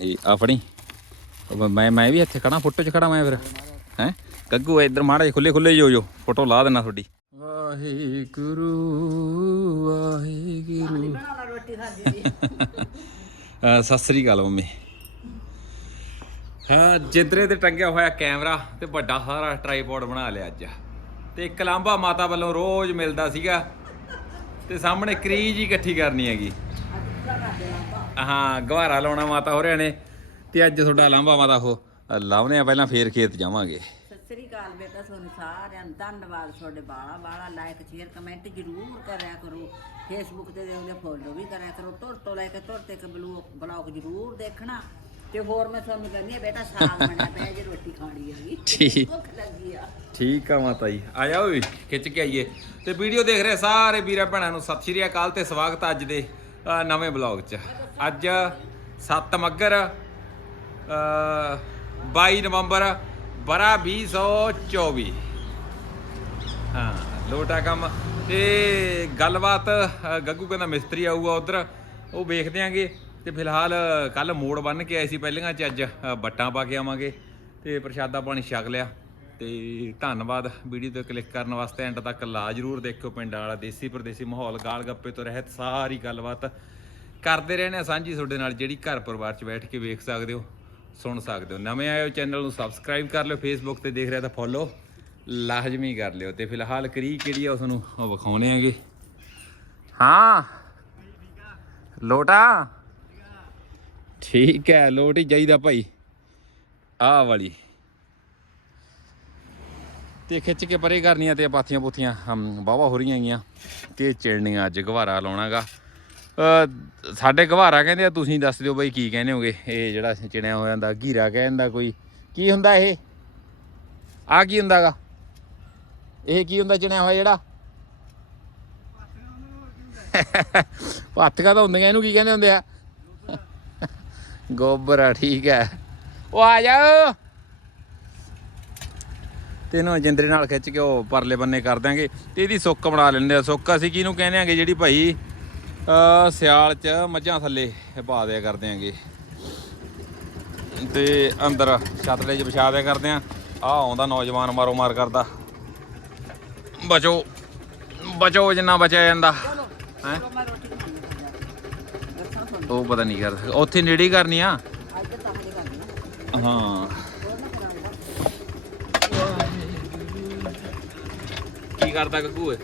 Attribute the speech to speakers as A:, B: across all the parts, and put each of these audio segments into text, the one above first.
A: ਇਹ ਆਪਣੀ ਉਹ ਮੈਂ ਮੈਂ ਵੀ ਇੱਥੇ ਖੜਾ ਫੋਟੋ 'ਚ ਖੜਾ ਮੈਂ ਫਿਰ। ਹੈ? ਗੱਗੂ ਇੱਧਰ ਮਾੜਾ ਖੁੱਲੇ ਖੁੱਲੇ ਜੋ ਜੋ ਫੋਟੋ ਲਾ ਦੇਣਾ ਤੁਹਾਡੀ। ਵਾਹਿਗੁਰੂ ਵਾਹਿਗੁਰੂ। ਸਤਿ ਸ੍ਰੀ ਅਕਾਲ ਮੰਮੀ। ਹਾਂ ਜਿੱਧਰੇ ਤੇ ਟੰਗਿਆ ਹੋਇਆ ਕੈਮਰਾ ਤੇ ਵੱਡਾ ਸਾਰਾ ਟ੍ਰਾਈਪੋਡ ਬਣਾ ਲਿਆ ਅੱਜ। ਤੇ ਇੱਕ ਲਾਂਬਾ ਮਾਤਾ ਵੱਲੋਂ ਰੋਜ਼ ਮਿਲਦਾ ਸੀਗਾ। ਤੇ ਸਾਹਮਣੇ ਕਰੀਜ ਹੀ ਇਕੱਠੀ ਕਰਨੀ ਹੈਗੀ। ਹਾਂ ਗਵਾਰਾ ਲਾਉਣਾ ਮਾਤਾ ਹੋ ਰਿਆ ਨੇ ਤੇ ਅੱਜ ਤੁਹਾਡਾ ਲਾਂਬਾ ਮਾਤਾ ਉਹ। ਲਾਉਨੇ ਆ ਪਹਿਲਾਂ ਫੇਰ ਖੇਤ ਜਾਵਾਂਗੇ।
B: ਸਤਿ ਸ੍ਰੀ ਅਕਾਲ ਬੇਟਾ ਤੁਹਾਨੂੰ ਸਾਰਿਆਂ ਨੂੰ ਧੰਨਵਾਦ। ਤੁਹਾਡੇ ਬਾਲਾ ਬਾਲਾ ਲਾਈਕ ਸ਼ੇਅਰ ਕਮੈਂਟ ਜ਼ਰੂਰ ਕਰਿਆ ਕਰੋ। ਫੇਸਬੁੱਕ ਤੇ ਦੇਖਦੇ ਫੋਲੋ ਵੀ ਕਰਿਆ ਕਰੋ। ਤੁਰ ਤੋਂ ਲੈ ਕੇ ਤੁਰ ਤੱਕ ਬਲੌਗ ਜ਼ਰੂਰ ਦੇਖਣਾ। ਤੇ ਹੋਰ ਮੈਂ ਤੁਹਾਨੂੰ ਕਹਿੰਦੀ ਆ ਬੇਟਾ ਸਾਗ ਬਣਿਆ ਪਿਆ ਜੇ ਰੋਟੀ ਖਾਣੀ ਹੈਗੀ
A: ਠੀਕ।
B: ਭੁੱਖ ਲੱਗੀ ਆ।
A: ਠੀਕ ਆ ਮਾਤਾ ਜੀ। ਆ ਜਾਓ ਵੀ ਖਿੱਚ ਕੇ ਆਈਏ। ਤੇ ਵੀਡੀਓ ਦੇਖ ਰਹੇ ਸਾਰੇ ਵੀਰਾਂ ਭੈਣਾਂ ਨੂੰ। ਸਤਿ ਸ਼੍ਰੀ ਅਕਾਲ ਤੇ ਸਵਾਗਤ ਅੱਜ ਦੇ। ਅ, ਨਵੇਂ ਬਲੌਗ 'ਚ। ਅੱਜ 7 ਮੱਗਰ ਅ, 22 ਨਵੰਬਰ ਬਰਾ 2024 ਹਾਂ ਲੋਟਾ ਕੰਮ। ਤੇ ਗੱਲਬਾਤ ਅ, ਗੱਗੂ ਕਹਿੰਦਾ ਮਿਸਤਰੀ ਆਊਗਾ ਉਧਰ। ਉਹ ਵੇਖਦੇ ਆਂਗੇ। ਤੇ ਫਿਲਹਾਲ ਕੱਲ ਮੋੜ ਬੰਨ ਕੇ ਆਏ ਸੀ ਪਹਿਲੀਆਂ ਚ ਅੱਜ ਅ, ਬੱਟਾਂ ਪਾ ਕੇ ਆਵਾਂਗੇ। ਤੇ ਪ੍ਰਸ਼ਾਦਾ ਪਾਣੀ ਛਕ ਲਿਆ। ਤੇ ਧੰਨਵਾਦ ਵੀਡੀਓ ਤੇ ਕਲਿੱਕ ਕਰਨ ਵਾਸਤੇ ਐਂਡ ਤੱਕ ਲਾ ਜਰੂਰ ਦੇਖਿਓ ਪਿੰਡਾਂ ਵਾਲਾ, ਦੇਸੀ ਪਰਦੇਸੀ ਮਾਹੌਲ, ਗਾਲ ਗੱਪੇ ਤੋਂ ਰਹਿਤ ਸਾਰੀ ਗੱਲਬਾਤ ਕਰਦੇ ਰਹਿੰਦੇ ਆ ਸਾਂਝੀ ਤੁਹਾਡੇ ਨਾਲ, ਜਿਹੜੀ ਘਰ ਪਰਿਵਾਰ 'ਚ ਬੈਠ ਕੇ ਵੇਖ ਸਕਦੇ ਹੋ, ਸੁਣ ਸਕਦੇ ਹੋ। ਨਵੇਂ ਆਏ ਹੋ ਚੈਨਲ ਨੂੰ ਸਬਸਕ੍ਰਾਈਬ ਕਰ ਲਿਓ ਫੇਸਬੁੱਕ ਤੇ ਦੇਖ ਰਿਹਾ ਤਾਂ ਫੋਲੋ ਲਾਜ਼ਮੀ ਕਰ ਲਿਓ ਤੇ ਫਿਲਹਾਲ ਕਰੀ ਕਿਹੜੀ ਆ ਉਸ ਨੂੰ ਉਹ ਵਿਖਾਉਣੇ ਆਗੇ ਹਾਂ। ਲੋਟਾ? ਠੀਕ ਹੈ, ਲੋਟ ਹੀ ਚਾਹੀਦਾ ਭਾਈ। ਆਹ ਵਾਲੀ। ਤੇ ਖਿੱਚ ਕੇ ਪਰੇ ਕਰਨੀਆਂ ਤੇ ਪਾਥੀਆਂ ਪੁੱਥੀਆਂ ਵਾਵਾ ਹੋ ਰਹੀਆਂ ਹੈਗੀਆਂ ਤੇ ਚਿੜਨੀਆਂ ਅੱਜ ਗਵਾਰਾ ਲਾਉਣਾਗਾ। ਅ, ਸਾਡੇ ਗਵਾਰਾ ਕਹਿੰਦੇ ਆ, ਤੁਸੀਂ ਦੱਸ ਦਿਓ ਬਈ ਕੀ ਕਹਿੰਦੇ ਹੋਗੇ? ਇਹ ਜਿਹੜਾ ਚਿਣਿਆ ਹੋਇਆ ਹੁੰਦਾ, ਘੀਰਾ ਕਹਿੰਦਾ ਕੋਈ। ਕੀ ਹੁੰਦਾ ਇਹ? ਆ ਕੀ ਹੁੰਦਾਗਾ? ਇਹ ਕੀ ਹੁੰਦਾ ਚਿਣਿਆ ਹੋਇਆ ਜਿਹੜਾ? ਪੱਤਕਾ ਤਾਂ ਹੁੰਦੀਆਂ, ਇਹਨੂੰ ਕੀ ਕਹਿੰਦੇ ਹੁੰਦੇ ਆ? ਗੋਬਰ ਆ ਠੀਕ ਹੈ। ਉਹ ਆ ਜਾਓ। ਤੇ ਇਹਨੂੰ ਜਿੰਦਰੇ ਨਾਲ ਖਿੱਚ ਕੇ ਉਹ ਪਰਲੇ ਬੰਨੇ ਕਰ ਦਾਂਗੇ ਤੇ ਇਹਦੀ ਸੁੱਕ ਬਣਾ ਲੈਂਦੇ ਆ। ਸੁੱਕ ਅਸੀਂ ਕਿਹਨੂੰ ਕਹਿੰਦੇ ਆਂਗੇ ਜਿਹੜੀ ਭਾਈ ਸਿਆਲ ਚ ਮੱਝਾਂ ਥੱਲੇ ਪਾ ਦਿਆ ਕਰਦੇ ਆਂਗੇ ਤੇ ਅੰਦਰ ਛਤਲੇ 'ਚ ਵਿਛਾ ਦਿਆ ਕਰਦੇ ਆ ਆ ਆਉਂਦਾ ਨੌਜਵਾਨ ਮਾਰੋ ਮਾਰ ਕਰਦਾ। ਬਚੋ ਬਚੋ ਜਿੰਨਾ ਬਚਿਆ ਜਾਂਦਾ। ਹੈ? ਉਹ ਪਤਾ ਨਹੀਂ ਕਰਦਾ। ਉੱਥੇ ਨੇੜੇ ਕਰਨੀ ਆ।
B: ਹੀ।
A: ਕੀ ਕਰਦਾ ਗੱਗੂ ਏ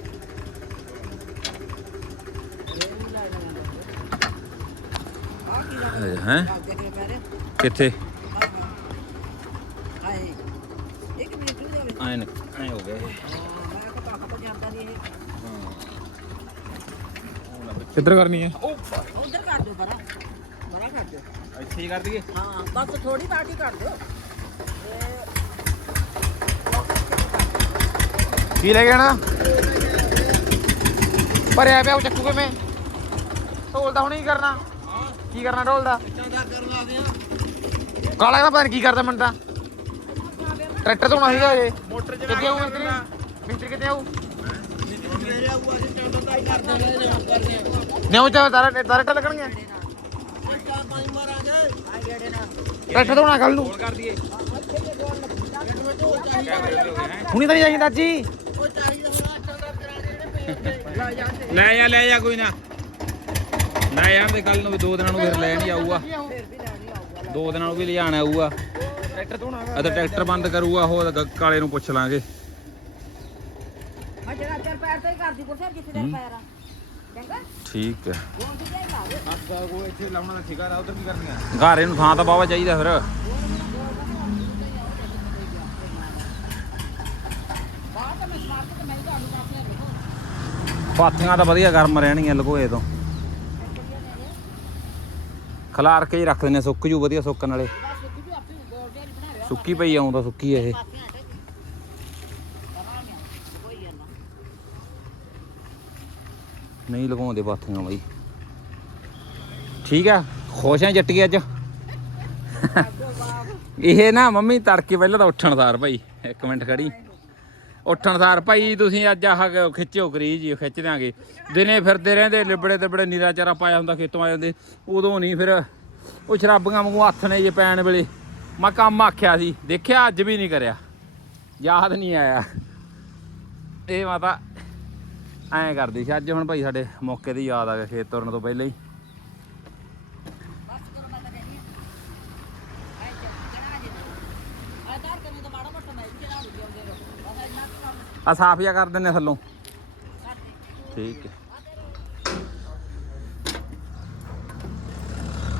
A: ਹੈ? ਕਿੱਥੇ? ਹੋ ਇਹ ਕਿੱਧਰ ਕਰਨੀ ਹੈ?
B: ਉਧਰ ਕਰ ਦਿਓ ਬਰਾ ਬਰਾ ਕਰ ਦਿਓ।
A: ਇੱਥੇ ਹੀ ਕਰ ਦਈਏ?
B: ਹਾਂ ਬਸ ਥੋੜੀ ਪਾਰਟੀ ਕਰ ਦਿਓ।
C: ਕੀ ਲੈ ਗਿਆ ਨਾ ਭਰਿਆ ਪਿਆ ਉਹ ਚੱਕੂ ਕਿਵੇਂ ਢੋਲ ਦਾ ਹੁਣ ਕੀ ਕਰਨਾ? ਕੀ ਕਰਨਾ ਢੋਲ ਦਾ? ਕਾਲਾ ਦਾ ਪਤਾ ਨੀ ਕੀ ਕਰਦਾ ਮੈਨੂੰ ਤਾਂ। ਟਰੈਕਟਰ ਧੋਣਾ ਸੀਗਾ ਜੇ ਮੋਟਰ ਚ ਕਿੱਥੇ ਆਉ ਮਿੰਤਰੀ ਮਿੰਤਰੀ ਕਿੱਥੇ ਆਉ ਨਿਉ ਚਾ ਤਾਰਾ ਤਾਰਾ ਲੱਗਣਗੇ
B: ਆ ਜਿਹੜੇ ਨਾ।
C: ਟਰੈਕਟਰ ਕੱਲ ਨੂੰ ਹੁਣੀ ਤਾਂ ਨਹੀਂ ਜਾਈਂ ਦਾਜੀ
A: ਲੈ ਜਾ ਲੈ ਜਾ ਕੋਈ ਨਾ। ਲੈ ਜਾਣ ਦੇ ਕੱਲ ਨੂੰ ਦੋ ਦਿਨਾਂ ਨੂੰ ਫਿਰ ਲੈਣ ਹੀ ਆਊਗਾ। ਦੋ ਦਿਨਾਂ ਨੂੰ ਵੀ ਲਿਜਾਣ ਆਊਗਾ।
C: ਟਰੈਕਟਰ ਧੋਣਾ
A: ਅਦਰ ਟਰੈਕਟਰ ਬੰਦ ਕਰੂਗਾ ਉਹ ਕਾਲੇ ਨੂੰ ਪੁੱਛ ਲਾਂਗੇ।
B: ਆ ਜਿਹੜਾ ਤੇਰੇ ਪੈਰ ਤੋਂ ਹੀ ਕਰਦੀ ਕੁਰਸੀ ਜਿੱਥੇ ਤੇਰੇ ਪੈਰ ਆ? ਚੰਗਾ?
A: ਠੀਕ ਹੈ।
B: ਤੇ ਲਾ ਦੇ?
C: ਅੱਗਾ ਕੋ ਇੱਥੇ ਲਾਉਣਾ ਦਾ ਠੇਕਾ ਰਾ ਉਧਰ ਕੀ ਕਰਨੀਆਂ?
A: ਘਾਰੇ ਨੂੰ ਥਾਂ ਤਾਂ ਬਾਵਾ ਚਾਹੀਦਾ ਫਿਰ
B: ਬਾਹਰ ਤਾਂ ਮੈਂ ਸਮਾਰਟ ਤੇ ਮੈਂ ਹੀ ਤੁਹਾਨੂੰ ਕਾਫੀ ਲਿਖੋ
A: ਪਾਥੀਆਂ ਤਾਂ ਵਧੀਆ ਗਰਮ ਰਹਿਣਗੀਆਂ ਲਗੋਏ ਤੋਂ। ਖਲਾਰ ਕੇ ਹੀ ਰੱਖ ਦਿੰਨੇ ਸੁੱਕ ਜੂ, ਵਧੀਆ ਸੁੱਕਣ ਵਾਲੇ।
B: ਸੁੱਕੀ
A: ਪਈ ਆਉਂਦਾ ਸੁੱਕੀ ਇਹ। ਨਹੀਂ ਲਗਾਉਂਦੇ ਪਾਥੀਆਂ ਬਾਈ। ਠੀਕ ਆ, ਖੁਸ਼ ਆ ਜੱਟੀ ਅੱਜ। ਇਹ ਨਾ ਮੰਮੀ ਤੜਕੇ ਪਹਿਲਾਂ ਤਾਂ ਉੱਠਣ ਸਾਰ ਭਾਈ, ਇੱਕ ਮਿੰਟ ਖੜੀ। ਉੱਠਣ ਸਾਰ, ਭਾਈ ਤੁਸੀਂ ਅੱਜ ਆਹ ਖਿੱਚਿਓ ਕਰੀ ਜੀ, ਖਿੱਚ ਦਿਆਂਗੇ। ਦਿਨੇ ਫਿਰਦੇ ਰਹਿੰਦੇ, ਲਿਬੜੇ ਤੇ ਬੜੇ ਨੀਰਾ ਚਾਰਾ ਪਾਇਆ ਹੁੰਦਾ ਖੇਤੋਂ ਆ ਜਾਂਦੇ। ਉਦੋਂ ਨਹੀਂ ਫਿਰ, ਉਹ ਸ਼ਰਾਬੀਆਂ ਵਾਂਗੂ ਹੱਥ ਨੇ ਜੇ ਪੈਣ ਵੇਲੇ। ਮੈਂ ਕੰਮ ਆਖਿਆ ਸੀ, ਦੇਖਿਆ ਅੱਜ ਵੀ ਨਹੀਂ ਕਰਿਆ। ਯਾਦ ਨਹੀਂ ਆਇਆ। ਇਹ ਮਾਤਾ ਐਂ ਕਰਦੀ ਸੀ, ਅੱਜ ਹੁਣ ਭਾਈ ਸਾਡੇ ਮੌਕੇ ਦੀ ਯਾਦ ਆ ਗਿਆ, ਖੇਤ ਤੁਰਨ ਤੋਂ ਪਹਿਲਾਂ ਹੀ
B: ਬਸ ਕਰੋ ਮੈਂ ਤਾਂ ਕਹਿੰਦੀ ਐ ਚੱਕਣਾ ਜੀ ਆਧਾਰ ਕਰਨੇ ਤਾਂ ਮਾੜਾ ਮੋਟਾ ਮੈਂ ਵੀ ਚੜਾ ਦੂੰਗੀ ਆਉਂਦੇ ਰਹੋ ਬਸ ਇੰਨਾ ਕੁ ਕੰਮ
A: ਆ ਸਾਫ਼ ਜਿਹਾ ਕਰ ਦਿੰਨੇ ਥੱਲੋਂ। ਠੀਕ ਹੈ।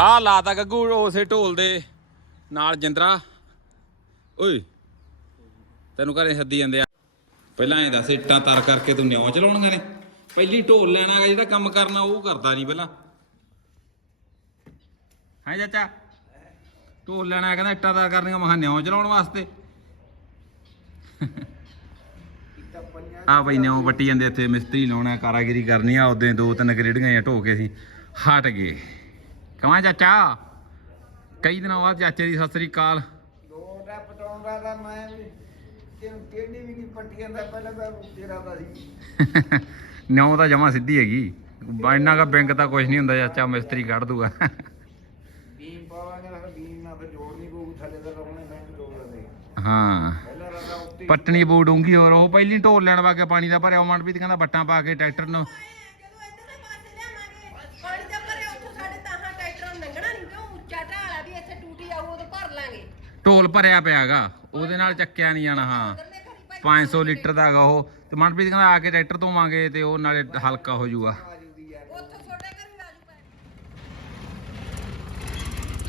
A: ਆ ਲਾਤਾ ਗੱਗੂ ਉਸੇ ਢੋਲ ਦੇ ਨਾਲ ਜਿੰਦਰਾ। ਓਏ, ਤੈਨੂੰ ਘਰੇ ਸੱਦੀ ਜਾਂਦੇ ਆ। ਪਹਿਲਾਂ ਐਂ ਦੱਸ, ਇੱਟਾਂ ਤਰ ਕਰਕੇ ਤੂੰ ਨਿਉ ਚਲਾਉਣੀਆਂ ਨੇ। ਪਹਿਲੀ ਢੋਲ ਲੈਣਾਗਾ ਜਿਹੜਾ ਕੰਮ ਕਰਨਾ, ਉਹ ਕਰਦਾ ਨਹੀਂ ਪਹਿਲਾਂ। ਹਾਂ ਚਾਚਾ? ਢੋਲ ਲੈਣਾ ਕਹਿੰਦਾ ਇੱਟਾਂ ਤਰ ਕਰਨੀਆਂ ਮਹਾਂ ਨਿਉ ਚਲਾਉਣ ਵਾਸਤੇ। ਆ ਬਈ ਨਿਉ ਵੱਟੀ ਜਾਂਦੇ ਇੱਥੇ ਮਿਸਤਰੀ ਲਾਉਣਾ ਕਾਰਾਗਰੀ ਕਰਨੀ ਆ ਉਦੋਂ ਦੋ ਤਿੰਨ ਗਰੇੜੀਆਂ ਜਾਂ ਢੋ ਕੇ ਸੀ ਹਟ ਗਏ। ਕਮਾਂ ਚਾਚਾ? ਕਈ ਦਿਨਾਂ ਬਾਅਦ ਚਾਚੇ ਦੀ ਸਤਿ ਸ੍ਰੀ ਅਕਾਲ।
D: ਦੋ ਟੱਪ ਪਟਾਉਂਦਾ ਤਾਂ ਮੈਂ ਵੀ ਤੈਨੂੰ ਕਿਹੜੀ ਵੀ ਨਹੀਂ ਪੱਟੀਆਂ ਦਾ ਪਹਿਲਾਂ ਤਾਂ ਤੇਰਾ ਦਾ ਸੀ।
A: ਨਿਉ ਤਾਂ ਜਮਾ ਸਿੱਧੀ ਹੈਗੀ। ਇੰਨਾ ਕਾ ਬੈਂਕ ਤਾਂ ਕੁਝ ਨਹੀਂ ਹੁੰਦਾ ਚਾਚਾ ਮਿਸਤਰੀ ਕੱਢ ਦੂਗਾ।
D: ਬੀਮ ਪਾਵਾਂਗੇ ਤਾਂ ਫਿਰ ਬੀਮ ਨਾਲ ਤਾਂ ਜੋੜ ਨਹੀਂ ਪਊ ਥੱਲੇ ਤਾਂ ਲਾਉਣੇ ਪੈਣ ਜੋੜ ਦੇ
A: ਹਾਂ। ਪੱਟਣੀ ਬੂ ਡੂੰਗੀ ਔਰ ਉਹ ਪਹਿਲੀ ਢੋਲ ਲੈਣ ਵਾ ਕੇ ਪਾਣੀ ਦਾ ਭਰਿਆ, ਉਹ ਮਨਪ੍ਰੀਤ ਕਹਿੰਦਾ ਬੱਟਾਂ ਪਾ ਕੇ ਟਰੈਕਟਰ ਨੂੰ।
E: ਜਦੋਂ ਢੋਲ
A: ਭਰਿਆ ਪਿਆਗਾ, ਉਹਦੇ ਨਾਲ ਚੱਕਿਆ ਨਹੀਂ ਜਾਣਾ, ਹਾਂ।
E: ਉਧਰਲੇ ਘਰੀ
A: 500 ਲੀਟਰ ਦਾ ਹੈਗਾ ਉਹ, ਤੇ ਮਨਪ੍ਰੀਤ ਕਹਿੰਦਾ ਆ ਕੇ ਟਰੈਕਟਰ ਧੋਵਾਂਗੇ ਤੇ ਉਹ ਨਾਲੇ ਹਲਕਾ ਹੋ ਜਾਊਗਾ।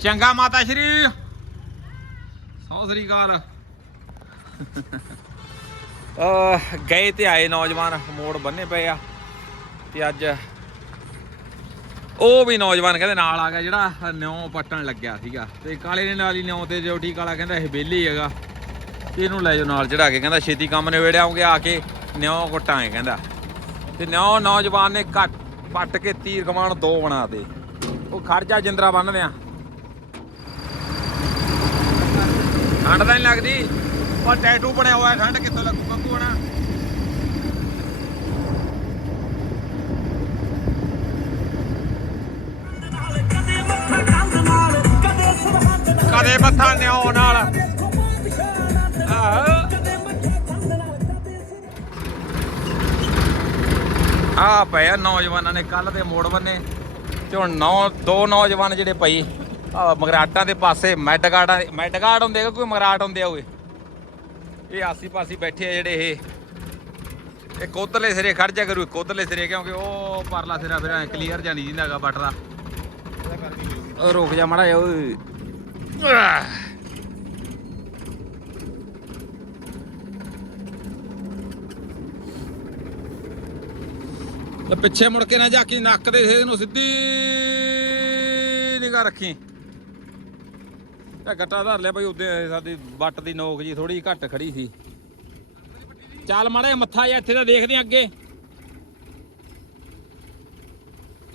A: ਚੰਗਾ ਮਾਤਾ ਸ਼੍ਰੀ। ਸਤਿ ਸ੍ਰੀ ਅਕਾਲ। ਗਏ ਤੇ ਆਏ ਨੌਜਵਾਨ, ਮੋੜ ਬੰਨੇ ਪਏ ਆ। ਤੇ ਅੱਜ ਉਹ ਵੀ ਨੌਜਵਾਨ ਕਹਿੰਦੇ ਨਾਲ ਆ ਗਿਆ, ਜਿਹੜਾ ਨਿਉ ਪੱਟਣ ਲੱਗਿਆ ਸੀਗਾ। ਤੇ ਕਾਲੇ ਨੇ ਨਾਲ ਹੀ ਨਿਉ ਤੇ ਡਿਊਟੀ ਕਾਲਾ ਕਹਿੰਦਾ ਇਹ ਵਿਹਲੇ ਹੈਗਾ। ਇਹਨੂੰ ਲੈ ਜਾਓ ਨਾਲ ਚੜਾ ਕੇ, ਕਹਿੰਦਾ ਛੇਤੀ ਕੰਮ ਨਿਬੇੜਿਆ ਆਉਂਗੇ, ਆ ਕੇ ਨਿਉ ਕੁੱਟਾਂਗੇ ਕਹਿੰਦਾ। ਤੇ ਨਿਉ ਨੌਜਵਾਨ ਨੇ ਕੱਟ ਪੱਟ ਕੇ ਤੀਰ ਕਮਾਨ ਦੋ ਬਣਾ ਤੇ। ਉਹ ਖਰਜਾ ਜਿੰਦਰਾ ਬੰਨਦੇ ਆ। ਠੰਡ ਤਾਂ ਨਹੀਂ ਲੱਗਦੀ? ਪਰ ਟੈਟੂ ਬਣਿਆ ਹੋਇਆ ਠੰਡ ਕਿੱਥੋਂ ਲੱਗੂ ਕੱਕੂ ਹਣਾ? ਕਦੇ ਮੱਥਾ ਨਿਓ ਨਾਲ। ਆ ਪਿਆ ਨੌਜਵਾਨਾਂ ਨੇ ਕੱਲ ਦੇ ਮੋੜ ਬੰਨੇ। ਤੇ ਹੁਣ ਨੌ ਦੋ ਨੌਜਵਾਨ ਜਿਹੜੇ ਪਈ ਮਗਰਾਟਾਂ ਦੇ ਪਾਸੇ, ਮੈਡਗਾਰਡਾਂ ਦੇ ਮੈਡਗਾਰਡ ਹੁੰਦੇ ਆ ਕੋਈ ਮਗਰਾਟ ਹੁੰਦੇ ਆ ਓਏ ਇਹ ਆਸੀ ਪਾਸੀ ਬੈਠੇ ਆ ਜਿਹੜੇ ਇਹ। ਇੱਕ ਉਧਰਲੇ ਸਿਰੇ ਖੜ ਜਾ ਕਰੂ ਇੱਕ ਸਿਰੇ, ਕਿਉਂਕਿ ਉਹ ਪਰਲਾ ਸਿਰਾ ਫਿਰ ਐ ਕਲੀਅਰ ਜਾਂ ਨਹੀਂ ਜਿੰਦਾਗਾ ਬੱਟ ਉਹ ਰੁਕ ਜਾ ਮੜਾ ਓਏ। ਆਹ। ਪਿੱਛੇ ਮੁੜ ਕੇ ਨਾ ਜਾ ਕੇ ਨੱਕ ਦੇ ਨੂੰ ਸਿੱਧੀ ਨਿਗਾ ਰੱਖੀ। ਇਹ ਗੱਟਾ ਧਰ ਲਿਆ ਬਈ, ਉਦੇ ਸਾਡੀ ਵੱਟ ਦੀ ਨੋਕ ਜੀ ਥੋੜੀ ਘੱਟ ਖੜੀ ਸੀ। ਚੱਲ ਮਾੜਾ ਜਿਹਾ ਮੱਥਾ ਜਿਹਾ ਇੱਥੇ ਤਾਂ ਦੇਖਦੇ ਆਂ ਅੱਗੇ।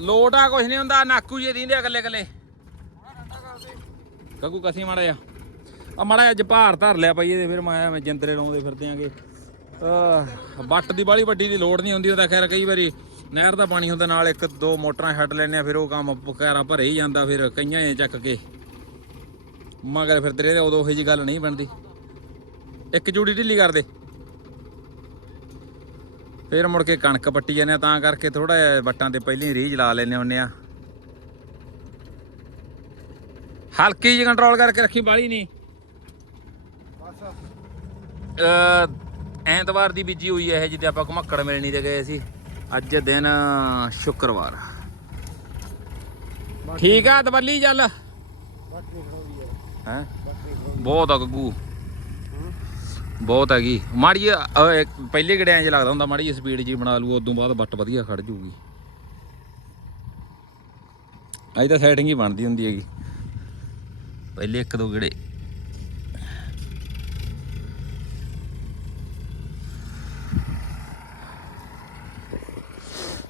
A: ਲੋਟ ਆ ਕੁਛ ਨਹੀਂ ਹੁੰਦਾ, ਨਾਕੂ ਜੇ ਦੀਂਦੇ ਇਕੱਲੇ ਇਕੱਲੇ ਕੱਕੂ ਕਸੀ ਮਾੜਾ ਜਿਹਾ। ਆ ਮਾੜਾ ਜਿਹਾ ਜਪਾਰ ਧਰ ਲਿਆ ਪਈ ਇਹਦੇ ਫਿਰ ਮੈਂ ਐਵੇਂ ਜਿੰਦਰੇ ਲਾਉਂਦੇ ਫਿਰਦੇ ਆਂਗੇ ਅਹ ਬੱਟ ਦੀ ਬਾਲੀ ਵੱਡੀ ਦੀ ਲੋੜ ਨਹੀਂ ਹੁੰਦੀ ਉਹਦਾ ਖੈਰ ਕਈ ਵਾਰੀ ਨਹਿਰ ਦਾ ਪਾਣੀ ਹੁੰਦਾ, ਨਾਲ ਇੱਕ ਦੋ ਮੋਟਰਾਂ ਛੱਡ ਲੈਨੇ ਆ, ਫਿਰ ਉਹ ਕੰਮ ਪਕਾਰਾ ਭਰੇ ਹੀ ਜਾਂਦਾ, ਫਿਰ ਕਈਆਂ ਇਹ ਚੱਕ ਕੇ। ਮਗਰ ਫਿਰਦੇ ਰਹੇ ਉਦੋਂ ਉਹੀ ਜੀ ਗੱਲ ਨਹੀਂ ਬਣਦੀ। ਇੱਕ ਜੂੜੀ ਢਿੱਲੀ ਕਰ ਦੇ। ਫਿਰ ਮੁੜ ਕੇ ਕਣਕ ਪੱਟੀ ਜਾਂਦੇ ਆ, ਤਾਂ ਕਰਕੇ ਥੋੜਾ ਜਿਹਾ ਵੱਟਾਂ ਤੇ ਪਹਿਲਾਂ ਰੀਜ ਲਾ ਲੈਨੇ ਹੁੰਨੇ ਆ। ਹਲਕੀ ਜਿਹੀ ਕੰਟਰੋਲ ਕਰਕੇ ਰੱਖੀ ਬਾਲੀ ਨਹੀਂ। ਐਤਵਾਰ ਦੀ ਬੀਜੀ ਹੋਈ ਹੈ ਇਹ ਜਿੱਦੇ ਆਪਾਂ ਘਮੱਕੜ ਮਿਲਣੀ ਤੇ ਗਏ ਸੀ। ਅੱਜ ਦਿਨ ਸ਼ੁੱਕਰਵਾਰ। ਠੀਕ ਆ ਦਵੱਲੀ ਚੱਲ। ਹੈ? ਬਹੁਤ ਆ ਗੱਗੂ। ਬਹੁਤ ਹੈਗੀ। ਮਾੜੀ ਜਿਹੀ, ਅਹ, ਪਹਿਲੇ ਗੜਿਆਂ 'ਚ ਲੱਗਦਾ ਹੁੰਦਾ ਮਾੜੀ ਜਿਹੀ ਸਪੀਡ ਜੀ ਬਣਾ ਲੂ ਉਦੋਂ ਬਾਅਦ ਬੱਟ ਵਧੀਆ ਖੜ ਜੂਗੀ। ਅੱਜ ਤਾਂ ਸੈਟਿੰਗ ਹੀ ਬਣਦੀ ਹੁੰਦੀ ਹੈਗੀ। ਪਹਿਲੇ ਇੱਕ ਦੋ ਗੜੇ।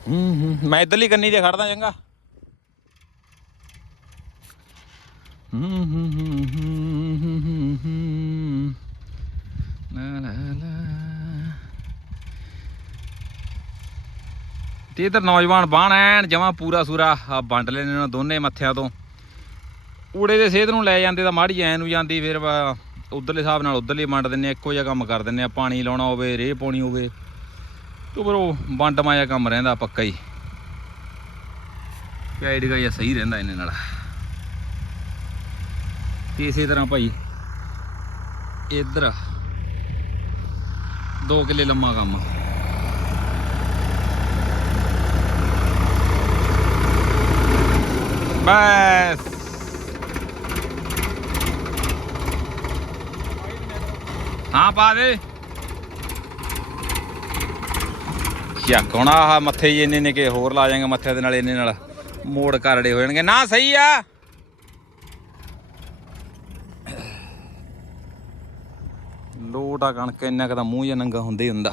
A: ਹੂੰ ਹੂੰ ਮੈਂ ਇਧਰਲੀ ਕੰਨੀ ਤੇ ਖੜਦਾ ਚੰਗਾ ਹੂੰ ਹੂੰ ਹੂੰ ਹੂੰ ਹੂੰ ਹੂੰ ਹੂੰ ਲਾ ਲਾ ਲਾ ਤੇ ਇਧਰ ਨੌਜਵਾਨ ਬਾਣ ਐਨ ਜਮਾ ਪੂਰਾ ਸੂਰਾ ਵੰਡ ਲੈਣੇ ਨੇ ਦੋਨੇ ਮੱਥਿਆਂ ਤੋਂ। ਊੜੇ ਦੇ ਸਿਹਤ ਨੂੰ ਲੈ ਜਾਂਦੇ ਤਾਂ ਮਾੜੀ ਐ ਨੂੰ ਜਾਂਦੀ ਫਿਰ ਵਾ- ਉਧਰਲੇ ਹਿਸਾਬ ਨਾਲ ਉਧਰਲੇ ਵੰਡ ਦਿੰਨੇ ਆ, ਇੱਕੋ ਜਿਹਾ ਕੰਮ ਕਰ ਦਿੰਨੇ ਆ ਪਾਣੀ ਲਾਉਣਾ ਹੋਵੇ ਰੇਹ ਪਾਉਣੀ ਹੋਵੇ। ਤੋ ਫਿਰ ਉਹ ਵੰਡ ਮਾਇਆ ਕੰਮ ਰਹਿੰਦਾ ਪੱਕਾ ਹੀ। ਗਾਈਡ ਗਾਈਆ ਸਹੀ ਰਹਿੰਦਾ ਇਹਨੇ ਨਾਲ। ਤੇ ਇਸੇ ਤਰ੍ਹਾਂ ਭਾਈ, ਇੱਧਰ 2 ਕਿੱਲੇ ਲੰਮਾ ਕੰਮ। ਆ। ਬਸ। ਹਾਂ, ਪਾ ਦੇ। ਕਿਆ ਕੋਣਾ ਆ ਮੱਥੇ ਜੀ ਇੰਨੇ ਨੇ ਕਿ ਹੋਰ ਲਾ ਜਾਏਗਾ ਮੱਥੇ ਦੇ ਨਾਲ, ਇੰਨੇ ਨਾਲ ਮੋੜ ਕਰੜੇ ਹੋ ਜਾਣਗੇ। ਨਾ, ਸਹੀ ਆ। ਲੋਟ ਆ ਕਣਕ, ਇੰਨਾ ਕੁ ਮੂੰਹ ਜਾਂ ਨੰਗਾ ਹੁੰਦਾ ਹੀ ਹੁੰਦਾ।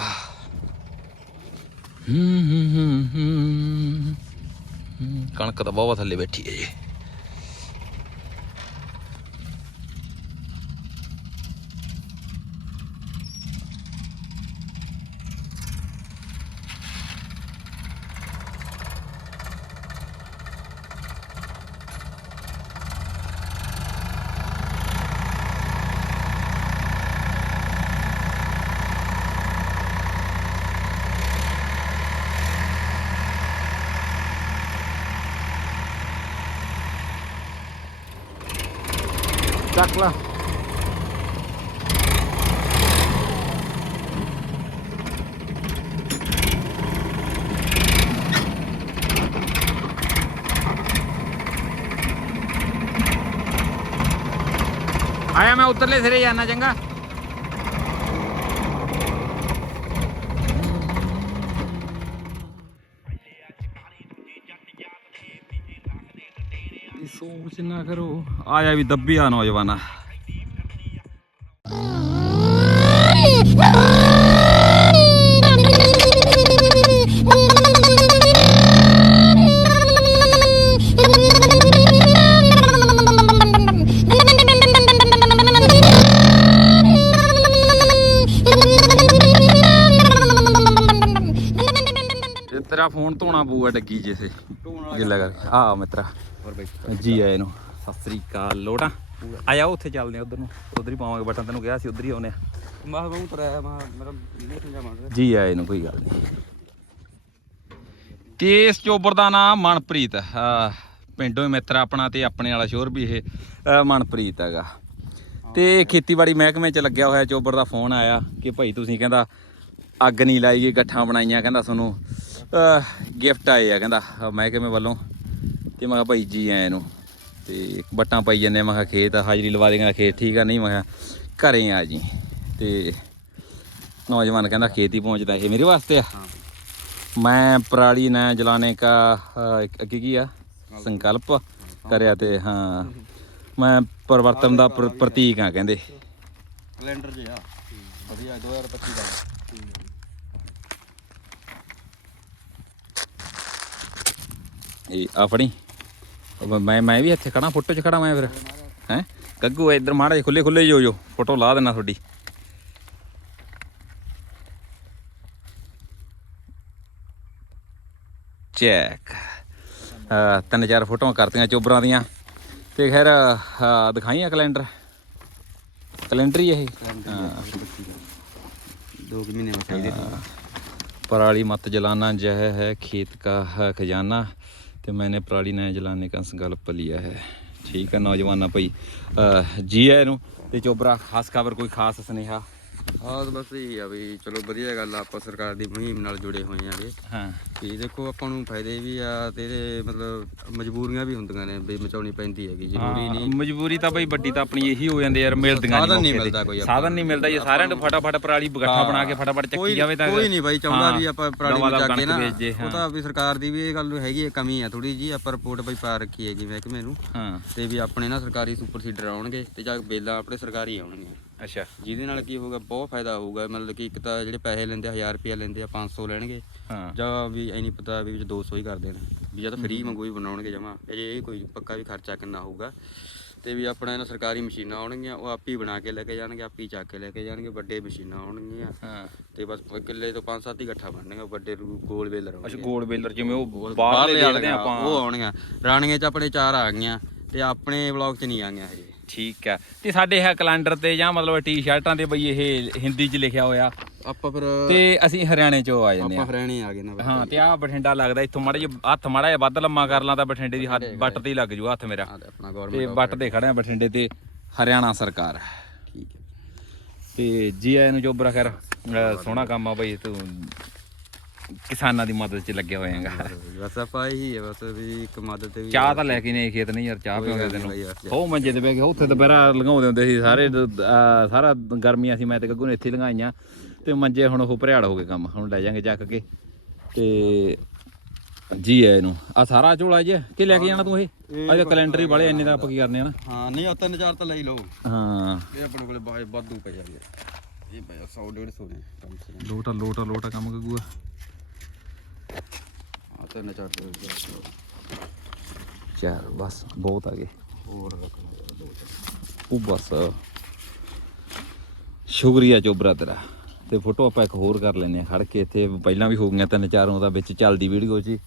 A: ਕਣਕ ਤਾਂ ਬਹੁਤ ਥੱਲੇ ਬੈਠੀ ਹੈ ਜੀ। ਚੱਕ ਲਾ ਆਇਆ ਮੈਂ ਉੱਤਰਲੇ ਸਿਰੇ ਜਾਣਾ ਚੰਗਾ। ਕਰੋ ਆਇਆ ਵੀ ਦੱਬਿਆ ਨੌਜਵਾਨਾ। ਇਹ ਤੇਰਾ ਫੋਨ ਧੋਣਾ ਪਊਗਾ ਡੱਗੀ ਜੈਸੇ ਗਿੱਲਾ ਕਰਕੇ। ਆ ਮਿੱਤਰਾ। ਜੀ ਆਏ ਨੂੰ। ਸਤਿ ਸ੍ਰੀ ਅਕਾਲ ਲੋੜਾ। ਆਇਆ ਉੱਥੇ ਚੱਲਦੇ ਆ ਉਧਰ ਨੂੰ। ਉਧਰ ਹੀ ਪਾਵਾਂਗੇ ਬਟਨ ਤੈਨੂੰ ਕਿਹਾ ਸੀ ਉਧਰ ਹੀ ਆਉਨੇ ਆ।
C: ਮਾਹ ਬਾਹੂ ਤਰਾਇਆ ਮਾਹ ਮੇਰਾ ਨਹੀਂ ਸਮਝਾ ਮੰਨ
A: ਜੀ ਆਏ ਨੂੰ ਕੋਈ ਗੱਲ ਨਹੀਂ। ਕੇਸ ਚੋਬਰ ਦਾ ਨਾਮ ਮਨਪ੍ਰੀਤ। ਪਿੰਡੋਂ ਹੀ ਮਿੱਤਰ ਆਪਣਾ ਤੇ ਆਪਣੇ ਵਾਲਾ ਸ਼ੋਰ ਵੀ ਇਹ ਮਨਪ੍ਰੀਤ ਹੈਗਾ। ਤੇ ਖੇਤੀਬਾੜੀ ਮਹਿਕਮੇ ਚ ਲੱਗਿਆ ਹੋਇਆ ਚੋਬਰ ਦਾ ਫੋਨ ਆਇਆ ਕਿ ਭਾਈ ਤੁਸੀਂ ਕਹਿੰਦਾ ਅੱਗ ਨਹੀਂ ਲਾਈ ਗਈ ਗੱਠਾਂ ਬਣਾਈਆਂ ਕਹਿੰਦਾ ਤੁਹਾਨੂੰ ਗਿਫਟ ਆਏ ਆ ਕਹਿੰਦਾ ਮਹਿਕਮੇ ਵੱਲੋਂ? ਤੇ ਮੈਂ ਕਿਹਾ ਭਾਈ ਜੀ ਆਏ ਨੂੰ। ਤੇ ਬੱਟਾਂ ਪਾਈ ਜੰਨੇ ਮੈਂ ਕਿਹਾ ਖੇਤ ਹਾਜ਼ਰੀ ਲਵਾ ਦੇ ਕਹਿੰਦਾ ਖੇਤ ਠੀਕ ਆ ਨਹੀਂ ਮੈਂ ਕਿਹਾ ਘਰੇ ਆ ਜੀ। ਤੇ ਨੌਜਵਾਨ ਕਹਿੰਦਾ ਖੇਤ ਹੀ ਪਹੁੰਚਦਾ ਇਹ ਮੇਰੇ ਵਾਸਤੇ ਆ। ਮੈਂ ਪਰਾਲੀ ਨਾ ਜਲਾਣੇ ਕਾ ਅੱਗੇ ਕੀ ਆ? ਸੰਕਲਪ। ਕਰਿਆ ਤੇ ਹਾਂ। ਮੈਂ ਪਰਿਵਰਤਨ ਦਾ ਪ੍ਰ- ਪ੍ਰਤੀਕ ਆ ਕਹਿੰਦੇ।
C: ਕੈਲੰਡਰ ਜਿਹਾ। ਵਧੀਆ 2025 ਦਾ।
A: ਇਹ ਆਪਣੀ ਮੈਂ ਮੈਂ ਵੀ ਇੱਥੇ ਖੜਾ ਫੋਟੋ 'ਚ ਖੜਾ ਮੈਂ ਫਿਰ। ਹੈ? ਗੱਗੂ ਇੱਧਰ ਮਾੜਾ ਖੁੱਲੇ ਖੁੱਲੇ ਜੋ ਜੋ ਫੋਟੋ ਲਾ ਦੇਣਾ ਤੁਹਾਡੀ। ਚੈੱਕ ਤਿੰਨ ਚਾਰ ਫੋਟੋਆਂ ਕਰਤੀਆਂ ਚੋਬਰਾਂ ਦੀਆਂ। ਤੇ ਖੈਰ ਦਿਖਾਈਆਂ ਕੈਲੰਡਰ ਕੈਲੰਡਰ ਹੀ ਇਹ?
C: ਦੋ ਕੁ ਮਹੀਨੇ
A: ਬਚਾਈਦੇ ਪਰਾਲੀ ਮਤ ਜਲਾਨਾ ਜਹ ਹੈ ਖੇਤ ਕਾ ਖਜ਼ਾਨਾ। तो मैंने पराली नया जलाने का संकल्प लिया है ठीक है नौजवान भाई जी है इनू तो चोबरा खास खबर कोई खास स्नेहा
C: ਹਾਂ ਤਾਂ ਬਸ ਇਹ ਆ ਵੀ ਚਲੋ ਵਧੀਆ ਗੱਲ ਆ ਆਪਾਂ ਸਰਕਾਰ ਦੀ ਮੁਹਿੰਮ ਨਾਲ ਜੁੜੇ ਹੋਏ ਆਂਗੇ
A: ਹਾਂ।
C: ਕਿ ਦੇਖੋ ਆਪਾਂ ਨੂੰ ਫਾਇਦੇ ਵੀ ਆ ਤੇ ਇਹਦੇ ਮਤਲਬ ਮਜਬੂਰੀਆਂ ਵੀ ਹੁੰਦੀਆਂ ਨੇ ਵੀ ਮਚਾਉਣੀ ਪੈਂਦੀ ਹੈਗੀ ਜ਼ਰੂਰੀ ਨਹੀਂ।
A: ਮਜਬੂਰੀ ਤਾਂ ਬਈ ਵੱਡੀ ਤਾਂ ਆਪਣੀ ਇਹੀ ਹੋ ਜਾਂਦੀ ਯਾਰ ਮਿਲਦੀਆਂ
C: ਸਾਧਨ ਨਹੀਂ। ਮਿਲਦਾ ਕੋਈ
A: ਸਾਧਨ ਨਹੀਂ ਮਿਲਦਾ ਇਹ ਸਾਰਿਆਂ ਨੂੰ ਫਟਾਫਟ ਪਰਾਲੀ ਗੱਠਾ ਬਣਾ ਕੇ ਫਟਾਫਟ ਚੱਕੀ ਜਾਵੇ ਤਾਂ
C: ਕੋਈ ਨਹੀਂ ਬਾਈ ਚਾਹੁੰਦਾ ਵੀ ਆਪਾਂ ਪਰਾਲੀ ਚੱਕ ਕੇ ਨਾ ਉਹ। ਤਾਂ ਵੀ ਸਰਕਾਰ ਦੀ ਵੀ ਇਹ ਗੱਲ ਹੈਗੀ ਹੈ ਕਮੀ ਆ ਥੋੜੀ ਜੀ ਆਪਾਂ ਰਿਪੋਰਟ ਬਈ ਪਾ ਰੱਖੀ ਹੈਗੀ ਮਹਿਕਮੇ ਨੂੰ।
A: ਹਾਂ।
C: ਤੇ ਵੀ ਆਪਣੇ ਨਾ ਸਰਕਾਰੀ ਸੁਪਰ ਸੀਡਰ ਆਉਣਗੇ ਤੇ ਜਾਂ ਬੇਲਾਂ ਆਪਣੇ ਸਰਕਾਰੀ ਆਉਣਗੇ।
A: ਅੱਛਾ
C: ਜਿਹਦੇ ਨਾਲ ਕੀ ਹੋਊਗਾ? ਬਹੁਤ ਫਾਇਦਾ ਹੋਊਗਾ। ਮਤਲਬ ਕਿ ਇੱਕ ਤਾਂ ਜਿਹੜੇ ਪੈਸੇ ਲੈਂਦੇ ਆ 1000 ਰੁਪਏ ਲੈਂਦੇ ਆ 500 ਲੈਣਗੇ।
A: ਹਾਂ।
C: ਜਾਂ ਵੀ ਐ ਨਹੀਂ ਪਤਾ ਵੀ ਵਿੱਚ 200 ਹੀ ਕਰ ਦੇਣ। ਵੀ ਜਾਂ ਤਾਂ ਫ੍ਰੀ ਮੰਗੂ ਹੀ ਬਣਾਉਣਗੇ ਜਮਾ। ਇਹ ਕੋਈ ਪੱਕਾ ਵੀ ਖਰਚਾ ਕਿੰਨਾ ਹੋਊਗਾ? ਤੇ ਵੀ ਆਪਣਾ ਇਹਨਾਂ ਸਰਕਾਰੀ ਮਸ਼ੀਨਾਂ ਆਉਣਗੀਆਂ ਉਹ ਆਪੀ ਬਣਾ ਕੇ ਲੈ ਕੇ ਜਾਣਗੇ ਆਪੀ ਚੱਕ ਕੇ ਲੈ ਕੇ ਜਾਣਗੇ ਵੱਡੇ ਮਸ਼ੀਨਾਂ ਆਉਣਗੀਆਂ।
A: ਹਾਂ।
C: ਤੇ ਬਸ ਕਿੱਲੇ ਤੋਂ 5-7 ਹੀ ਇਕੱਠਾ ਬਣਨਗੇ ਵੱਡੇ ਗੋਲ ਵੇਲਰ
A: ਅੱਛਾ
C: ਆਉਣਗੇ
A: ਗੋਲ ਬੇਲਰ ਜਿਵੇਂ ਉਹ
C: ਬਾਹਰਲੇ
A: ਦੇਖਦੇ ਆਪਾਂ।
C: ਉਹ ਆਉਣਗੀਆਂ। ਰਾਣੀਆਂ ਚ ਆਪਣੇ ਚਾਰ ਆ ਗਈਆਂ ਤੇ ਆਪਣੇ ਵਲੌਗ 'ਚ ਨਹੀਂ ਆਈਆਂ ਹਜੇ
A: ਠੀਕ ਆ ਤੇ ਸਾਡੇ ਇਹ ਕੈਲੰਡਰ ਤੇ ਜਾਂ ਮਤਲਬ ਟੀ-ਸ਼ਰਟਾਂ ਤੇ ਬਈ ਇਹ ਹਿੰਦੀ 'ਚ ਲਿਖਿਆ ਹੋਇਆ।
C: ਆਪਾਂ ਫਿਰ
A: ਤੇ ਅਸੀਂ ਹਰਿਆਣੇ 'ਚੋਂ ਆ ਜਾਂਦੇ
C: ਆਪਾਂ
A: ਆ
C: ਹਰਿਆਣੇ ਆ ਗਏ ਨਾ
A: ਹਾਂ ਤੇ ਆ ਬਠਿੰਡਾ ਲੱਗਦਾ ਇੱਥੋਂ ਮਾੜਾ ਜਿਹਾ ਹੱਥ ਮਾੜਾ ਜਿਹਾ ਵੱਧ ਲੰਮਾ ਕਰ ਲਾਂ ਤਾਂ ਬਠਿੰਡੇ ਦੀ ਬੱਟ ਤੇ ਹੀ ਲੱਗ ਜੂ ਹੱਥ ਮੇਰਾ।
C: ਹਾਂ ਤੇ
A: ਬੱਟ ਤੇ ਖੜੇ ਆ ਬਠਿੰਡੇ ਤੇ ਹਰਿਆਣਾ ਸਰਕਾਰ।
C: ਠੀਕ ਹੈ।
A: ਤੇ ਜੀ ਆਇਆਂ ਨੂੰ ਜੋਬਰਾ ਖੈਰ ਸੋਹਣਾ ਕੰਮ ਆ ਬਈ ਤੂੰ ਕਿਸਾਨਾਂ ਦੀ ਮਦਦ 'ਚ ਲੱਗਿਆ ਹੋਇਆਗਾ।
C: ਬਸ ਆਪਾਂ ਇਹੀ ਹੈ ਬਸ ਵੀ ਇੱਕ ਮਦਦ ਤੇ ਵੀ
A: ਚਾਹ ਤਾਂ ਲੈ ਕੇ ਨਹੀਂ ਖੇਤ ਨਹੀਂ ਯਾਰ ਚਾਹ
C: ਗੱਲ
A: ਤੈਨੂੰ। ਉਹ ਮੰਜੇ ਤੇ ਬਹਿ ਕੇ ਉੱਥੇ ਦੁਪਹਿਰਾ ਲੰਘਾਉਂਦੇ ਹੁੰਦੇ ਸੀ ਸਾਰੇ ਸਾਰਾ ਗਰਮੀਆਂ ਸੀ ਮੈਂ ਤੇ ਗੱਗੂ ਨੇ ਇੱਥੇ ਲੰਘਾਈਆਂ। ਤੇ ਮੰਜੇ ਹੁਣ ਉਹ ਭਰਿਆੜ ਹੋ ਗਏ ਕੰਮ ਹੁਣ ਲੈ ਜਾਾਂਗੇ ਚੱਕ ਕੇ। ਤੇ ਜੀ ਆਏ ਨੂੰ ਆ ਸਾਰਾ ਝੋਲਾ ਜੇ ਕਿ ਲੈ ਕੇ ਜਾਣਾ ਤੂੰ ਇਹ? ਅਜੇ ਕੈਲੰਡਰ ਹੀ ਵਾਲੇ ਇੰਨੇ ਦਾ ਆਪਾਂ ਕੀ ਕਰਨੇ ਆ ਨਾ।
C: ਹਾਂ ਨਹੀਂ ਉਹ ਤਿੰਨ ਚਾਰ ਤਾਂ ਲੈ ਹੀ ਲਓ।
A: ਹਾਂ।
C: ਇਹ ਆਪਣੇ ਕੋਲੇ ਬਾਹਰ ਵਾਧੂ ਪੈ ਜਾਂਦੇ ਇਹ ਪਿਆ 100 150 ਨੇ ਕਮ ਸੇ ਕਮ।
A: ਲੋਟਾ ਲੋਟਾ ਲੋਟਾ ਕੰਮ ਗੱਗੂ
C: ਆ ਤਿੰਨ ਚਾਰ ਤਾਂ
A: ਚਾਰ ਬਸ ਬਹੁਤ ਆ ਗਏ।
C: ਹੋਰ ਰੱਖਣਾ ਦੋ
A: ਉਹ ਬਸ। ਸ਼ੁਕਰੀਆ ਚੋਬਰਾ ਤੇਰਾ। ਤੇ ਫੋਟੋ ਆਪਾਂ ਇੱਕ ਹੋਰ ਕਰ ਲੈਨੇ ਆ ਖੜ ਕੇ ਇੱਥੇ। ਪਹਿਲਾਂ ਵੀ ਹੋ ਗਈਆਂ ਤਿੰਨ ਚਾਰ ਉਹਦਾ ਵਿੱਚ ਚੱਲਦੀ ਵੀਡੀਓ 'ਚ।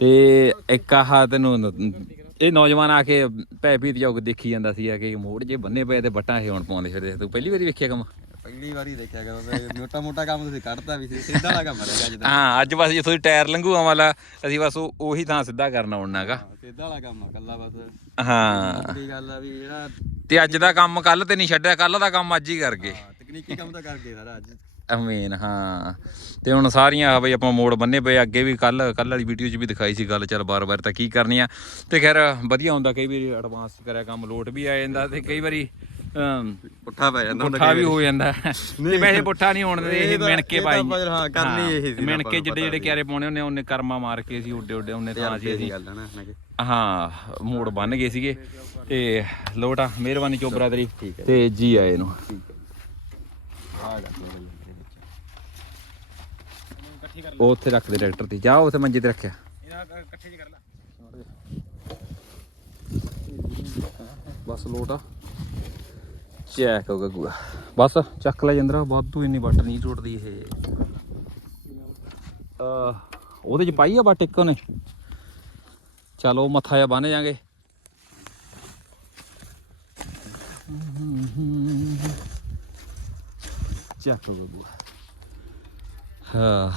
A: ਤੇ ਇੱਕ ਆਹ ਤੈਨੂੰ ਇਹ ਨੌਜਵਾਨ ਆ ਕੇ ਭੈ ਭੀਤ ਜਾਉ ਦੇਖੀ ਜਾਂਦਾ ਸੀ ਆ ਕਿ ਮੋੜ ਜੇ ਬੰਨੇ ਪਏ ਤੇ ਬੱਟਾਂ ਇਹ ਹੁਣ ਪਾਉਂਦੇ ਫਿਰਦੇ ਤੂੰ ਪਹਿਲੀ ਵਾਰੀ ਵੇਖਿਆ ਕੰਮ?
C: ਪਹਿਲੀ ਵਾਰੀ ਦੇਖਿਆ ਗਿਆ ਮੋਟਾ ਮੋਟਾ ਕੰਮ ਤੁਸੀਂ ਕੱਢਤਾ ਵੀ ਸੀ ਸਿੱਧਾ ਵਾਲਾ ਕੰਮ ਰਹਿ ਗਿਆ ਅੱਜ ਦਾ
A: ਹਾਂ ਅੱਜ ਬਸ ਜਿੱਥੋਂ ਦੀ ਟਾਇਰ ਲੰਘੂਆਂ ਵਾਲਾ ਅਸੀਂ ਬਸ ਉਹ- ਉਹੀ ਥਾਂ ਸਿੱਧਾ ਕਰਨਾ ਉੜਨਾਗਾ
C: ਹਾਂ, ਸਿੱਧਾ ਵਾਲਾ ਕੰਮ ਆ ਕੱਲਾ ਬਸ।
A: ਹਾਂ।
C: ਦੀ ਗੱਲ ਆ ਵੀ ਜਿਹੜਾ
A: ਤੇ ਅੱਜ ਦਾ ਕੰਮ ਕੱਲ ਤੇ ਨਹੀਂ ਛੱਡਿਆ ਕੱਲ ਦਾ ਕੰਮ ਅੱਜ ਹੀ ਕਰ ਗਏ।
C: ਹਾਂ, ਤਕਨੀਕੀ ਕੰਮ ਤਾਂ ਕਰ ਗਏ ਸਾਰਾ ਅੱਜ।
A: ਅਮੀਨ ਹਾਂ। ਤੇ ਹੁਣ ਸਾਰੀਆਂ ਬਈ ਆਪਾਂ ਮੋੜ ਬੰਨੇ ਪਏ ਅੱਗੇ ਵੀ ਕੱਲ ਕੱਲ ਵਾਲੀ ਵੀਡੀਓ 'ਚ ਵੀ ਦਿਖਾਈ ਸੀ ਗੱਲ ਚੱਲ ਬਾਰ-ਬਾਰ ਤਾਂ ਕੀ ਕਰਨੀ ਆ। ਤੇ ਖੈਰ ਵਧੀਆ ਹੁੰਦਾ ਕਈ ਵਾਰੀ ਐਡਵਾਂਸ ਕਰਿਆ ਕੰਮ ਲੋਟ ਵੀ ਆ ਜਾਂਦਾ ਤੇ ਕਈ ਵਾਰੀ
C: ਪੁੱਠਾ ਪੈ ਜਾਂਦਾ ਹੁੰਦਾ
A: ਪੁੱਠਾ ਵੀ। ਹੋ ਜਾਂਦਾ। ਤੇ ਵੈਸੇ ਪੁੱਠਾ ਨਹੀਂ ਹੋਣ ਇਹ
C: ਇਹ ਤਾਂ-
A: ਮਿਣ ਕੇ
C: ਇਹ ਤਾਂ
A: ਪਾਈ।
C: ਆਪਾਂ ਹਾਂ, ਕਰਨੀ ਇਹੀ ਸੀ ਨਾ
A: ਮਿਣ
C: ਆਪਾਂ
A: ਕੇ
C: ਨੂੰ
A: ਜਿੱਡੇ
C: ਪਤਾ
A: ਜਿਹੜੇ
C: ਸੀ।
A: ਕਿਆਰੇ ਪਾਉਣੇ ਉਹਨੇ ਉਹਨੇ ਕਰਮਾ ਮਾਰ ਕੇ ਅਸੀਂ ਉੱਡੇ ਉੱਡੇ ਉਹਨੇ ਤਾਂ ਅਸੀਂ
C: ਆ
A: ਹਾਂ ਮੋੜ ਬੰਨ ਗਏ ਸੀਗੇ। ਤੇ ਲੋਟਾ ਮਿਹਰਬਾਨੀ ਚੋਬਰਾ ਤੇਰੀ। ਤੇ ਜੀ ਆਏ ਨੂੰ।
C: ਠੀਕ ਹੈ। ਆ ਵਿੱਚ
A: ਉਹ ਉੱਥੇ ਰੱਖ ਦੇ ਟਰੈਕਟਰ ਤੇ। ਜਾ ਉੱਥੇ ਮੰਜੇ ਤੇ ਰੱਖਿਆ। ਬਸ ਲੋਟ ਚੈੱਕ ਹੋ ਗੱਗੂਆ ਬਸ ਚੱਕ ਲੈ ਜੰਦਰਾ ਵਾਧੂ ਇੰਨੀ ਵੱਟ ਨਹੀਂ ਟੁੱਟਦੀ ਇਹ। ਉਹਦੇ ਚ ਪਾਈ ਆ ਵੱਟ ਇੱਕ ਉਹਨੇ? ਚਲ ਮੱਥਾ ਜਿਹਾ ਬੰਨ ਜਾਗੇ। ਚੱਕ ਹੋ ਗੱਗੂਆ ਹਾਂ।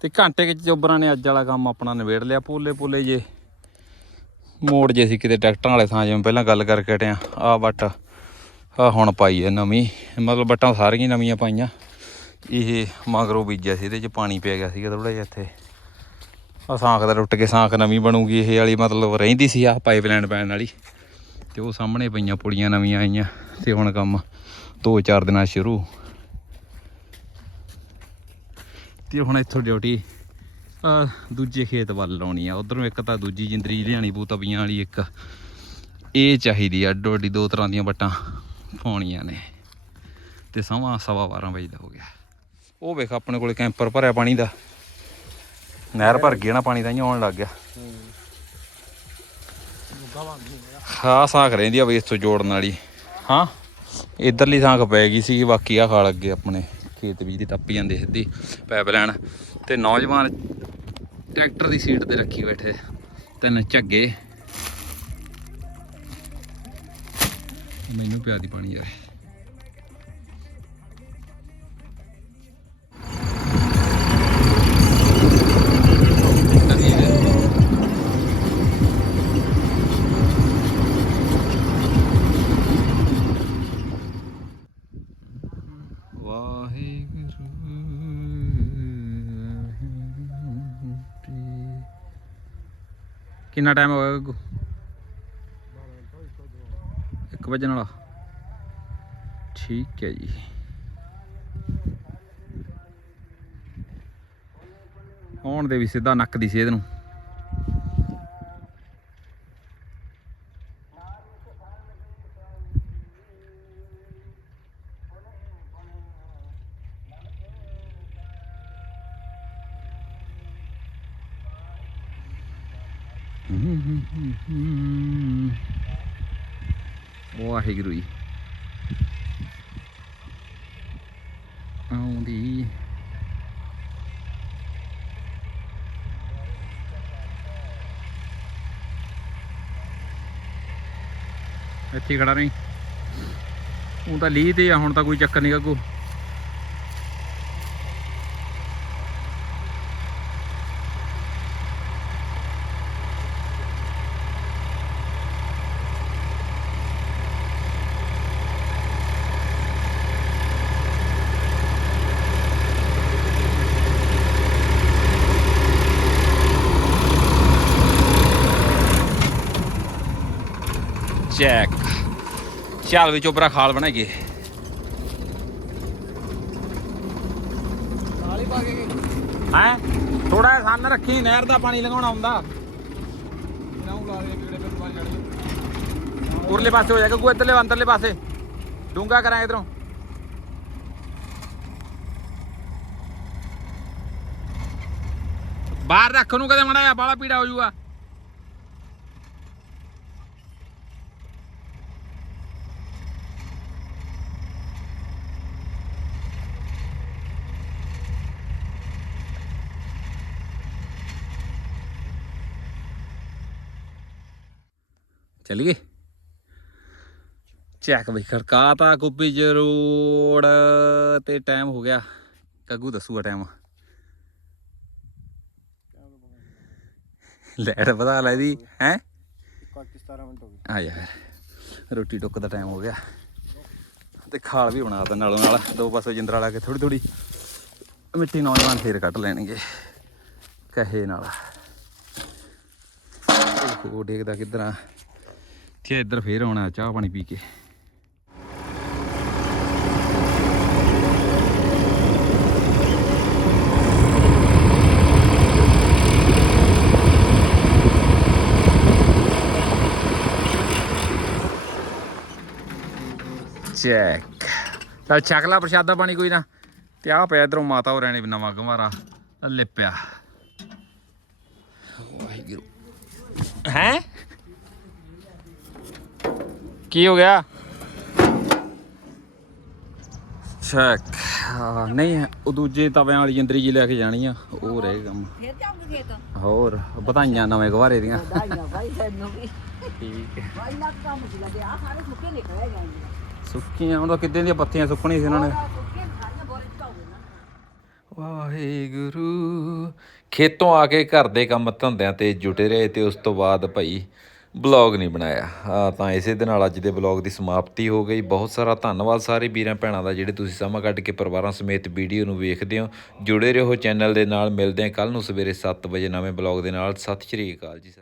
A: ਤੇ ਘੰਟੇ ਕਿ ਚੋਬਰਾਂ ਨੇ, ਅੱਜ ਵਾਲਾ ਕੰਮ ਆਪਣਾ ਨਿਬੇੜ ਲਿਆ, ਪੋਲੇ ਪੋਲੇ ਜੇ। ਮੋੜ ਜੇ ਸੀ ਕਿਤੇ ਟਰੈਕਟਰਾਂ ਵਾਲੇ ਥਾਂ, ਜਿਵੇਂ ਪਹਿਲਾਂ ਗੱਲ ਕਰਕੇ ਹਟਿਆ ਆ ਵੱਟ ਆ ਹੁਣ ਪਾਈ ਹੈ ਨਵੀਂ, ਮਤਲਬ ਵੱਟਾਂ ਸਾਰੀਆਂ ਨਵੀਆਂ ਪਾਈਆਂ। ਇਹ ਮਗਰੋਂ ਬੀਜਿਆ ਸੀ, ਇਹਦੇ ਚ ਪਾਣੀ ਪੈ ਗਿਆ ਸੀਗਾ ਥੋੜਾ ਜਿਹਾ ਇੱਥੇ। ਆ ਸਾਂਖ ਦਾ ਟੁੱਟ ਕੇ ਸਾਂਖ ਨਵੀਂ ਬਣੂਗੀ, ਇਹ ਵਾਲੀ ਮਤਲਬ ਰਹਿੰਦੀ ਸੀ ਆ ਪਾਈਪਲਾਈਨ ਪੈਣ ਵਾਲੀ। ਤੇ ਉਹ ਸਾਹਮਣੇ ਪਈਆਂ ਪੁੜੀਆਂ ਨਵੀਆਂ ਆਈਆਂ, ਤੇ ਹੁਣ ਕੰਮ ਦੋ ਚਾਰ ਦਿਨਾਂ ਸ਼ੁਰੂ। ਤੇ ਹੁਣ ਇੱਥੋਂ ਡਿਊਟੀ ਦੂਜੇ ਖੇਤ ਵੱਲ ਲਾਉਣੀ ਆ। ਉਧਰੋਂ ਇੱਕ ਤਾਂ ਦੂਜੀ ਜਿੰਦਰੀ ਲਿਆਣੀ ਪਊ, ਤਵੀਆਂ ਵਾਲੀ ਇੱਕ। ਇਹ ਚਾਹੀਦੀ ਆ, ਅੱਡੋ ਅੱਡੀ ਦੋ ਤਰ੍ਹਾਂ ਦੀਆਂ ਵੱਟਾਂ ਪਾਉਣੀਆਂ ਨੇ। ਤੇ ਸਵਾ ਸਵਾ 12 ਵਜੇ ਦਾ ਹੋ ਗਿਆ। ਉਹ ਵੇਖ, ਆਪਣੇ ਕੋਲੇ ਕੈਂਪਰ ਭਰਿਆ ਪਾਣੀ ਦਾ। ਨਹਿਰ ਭਰ ਗਈ ਨਾ, ਪਾਣੀ ਤਾਂ ਹੀ ਆਉਣ ਲੱਗ ਗਿਆ। ਹਾਂ ਸਾਖ ਰਹਿੰਦੀ ਆ ਬਈ ਇੱਥੋਂ ਜੋੜਨ ਵਾਲੀ। ਹਾਂ, ਇਧਰਲੀ ਸਾਖ ਪੈ ਗਈ ਸੀ, ਬਾਕੀ ਆ ਖਾਲ ਅੱਗੇ ਆਪਣੇ। ਖੇਤ ਬੀਜ ਦੀ ਟੱਪ ਜਾਂਦੇ ਸਿੱਧੀ ਪਾਈਪਲਾਈਨ ਤੇ ਨੌਜਵਾਨ ਟਰੈਕਟਰ ਦੀ ਸੀਟ ਤੇ ਰੱਖੀ ਬੈਠੇ ਤਿੰਨ ਝੱਗੇ। ਮੈਨੂੰ ਪਿਆ ਦੀ ਪਾਣੀ ਯਾਰ। ਕਿੰਨਾ ਟਾਈਮ ਹੋ ਗਿਆ ਗੱਗੂ 1 ਵਜੇ ਵਾਲਾ। ਠੀਕ ਹੈ ਜੀ। ਆਉਣ ਦੇ ਵੀ ਸਿੱਧਾ ਨੱਕ ਦੀ ਸੇਧ ਨੂੰ। ਵਾਹਿਗੁਰੂ ਜੀ ਆਉਂਦੀ। ਇੱਥੇ ਖੜਾ ਨਹੀਂ ਉਹ ਤਾਂ ਲੀਹ ਤੇ ਆ, ਹੁਣ ਤਾਂ ਕੋਈ ਚੱਕਰ ਨਹੀਂ ਕਾਕੂ ਚੱਲ ਵੀ ਚੋਪਰਾ ਖਾਲ ਬਣਾਈਏ। ਹੈ ਥੋੜਾ ਜਿਹਾ ਸੰਨ ਰੱਖੀ ਨਹਿਰ ਦਾ ਪਾਣੀ ਲਗਾਉਣਾ ਹੁੰਦਾ। ਉਰਲੇ ਪਾਸੇ ਹੋ ਜਾਏਗਾ ਕੋਈ ਇੱਧਰਲੇ ਅੰਦਰਲੇ ਪਾਸੇ। ਡੂੰਗਾ ਕਰਾਂ ਇਧਰੋਂ। ਬਾਹਰ ਰੱਖ ਨੂੰ ਕਦੇ ਮੜਾ ਬਾਲਾ ਪੀੜਾ ਹੋ ਜਾਊਗਾ। ਚਲੀਏ। ਚੈੱਕ ਬਈ ਖੜਕਾਤਾ ਕੁੱਪੀ ਜ਼ਰੋੜ, ਤੇ ਟਾਈਮ ਹੋ ਗਿਆ। ਕੱਗੂ ਦੱਸੂਗਾ ਟਾਈਮ ਲੈਟ ਪਤਾ ਲੈ ਦੀ ਹੈ?
D: 17 ਮਿੰਟ ਹੋ ਗਏ
A: ਆ ਯਾਰ, ਰੋਟੀ ਟੁੱਕ ਦਾ ਟਾਈਮ ਹੋ ਗਿਆ। ਤੇ ਖਾਲ ਵੀ ਬਣਾਤਾ ਨਾਲੋਂ ਨਾਲ। ਦੋ ਪਾਸੇ ਜਿੰਦਰਾ ਲਾ ਕੇ ਥੋੜੀ ਥੋੜੀ ਮਿੱਟੀ ਨੌਜਵਾਨ ਫੇਰ ਕੱਢ ਲੈਣਗੇ। ਕਹੇ ਨਾਲ। ਉਹ ਦੇਖਦਾ ਕਿੱਧਰ? ਤੇ ਇੱਧਰ ਫੇਰ ਆਉਣਾ ਚਾਹ ਪਾਣੀ ਪੀ ਕੇ। ਚੈੱਕ ਚਲ ਛਕ ਲਾ ਪ੍ਰਸ਼ਾਦਾ ਪਾਣੀ ਕੋਈ ਨਾ। ਤੇ ਆ ਪਿਆ ਇਧਰੋਂ ਮਾਤਾ ਹੋ ਰਹਿਣੇ ਨਵਾਂ ਗਵਾਰਾ ਲਿਪਿਆ। ਵਾਹਿਗੁਰੂ। ਹੈ? ਕੀ ਹੋ ਗਿਆ? ਚੈੱਕ ਹਾਂ, ਨਹੀਂ ਉਹ ਦੂਜੇ ਤਵਿਆਂ ਵਾਲੀ ਜੰਦਰੀ ਜੀ ਲੈ ਕੇ ਜਾਣੀ ਆ ਉਹ ਰਹਿ ਕੰਮ।
B: ਫੇਰ ਜਾਉਂਗੇ ਖੇਤ
A: ਹੋਰ ਵਧਾਈਆਂ ਨਵੇਂ ਗਵਾਰੇ ਦੀਆਂ।
B: ਵਧਾਈਆਂ ਬਾਈ ਤੈਨੂੰ ਵੀ।
A: ਠੀਕ ਹੈ।
B: ਬਾਈ ਲੱਖ ਕੰਮ ਸੀ ਲੱਗੇ ਆ ਸਾਰੇ ਸੁੱਕੇ ਨਿਕਲੇ ਜਾਂਦੇ
A: ਸੁੱਕੀਆਂ ਹੁਣ ਤਾਂ ਕਿੱਦਾਂ ਦੀਆਂ ਪੱਤੀਆਂ ਸੁੱਕਣੀ ਸੀ ਇਹਨਾਂ ਨਾ। ਵਾਹਿਗੁਰੂ। ਖੇਤੋਂ ਆ ਕੇ ਘਰ ਦੇ ਕੰਮ ਧੰਦਿਆਂ ਤੇ ਜੁਟੇ ਰਹੇ ਤੇ ਉਸ ਤੋਂ ਬਾਅਦ ਭਾਈ ਬਲੌਗ ਨਹੀਂ ਬਣਾਇਆ। ਤਾਂ ਇਸੇ ਦੇ ਨਾਲ ਅੱਜ ਦੇ ਬਲੌਗ ਦੀ ਸਮਾਪਤੀ ਹੋ ਗਈ। ਬਹੁਤ ਸਾਰਾ ਧੰਨਵਾਦ ਸਾਰੇ ਵੀਰਾਂ ਭੈਣਾਂ ਦਾ ਜਿਹੜੇ ਤੁਸੀਂ ਸਮਾਂ ਕੱਢ ਕੇ ਪਰਿਵਾਰਾਂ ਸਮੇਤ ਵੀਡੀਓ ਨੂੰ ਵੇਖਦੇ ਹੋ। ਜੁੜੇ ਰਹੋ ਚੈਨਲ ਦੇ ਨਾਲ। ਮਿਲਦੇ ਹਾਂ ਕੱਲ ਨੂੰ ਸਵੇਰੇ 7 ਵਜੇ ਨਵੇਂ ਬਲੌਗ ਦੇ ਨਾਲ। ਸਤਿ ਸ਼੍ਰੀ ਅਕਾਲ ਜੀ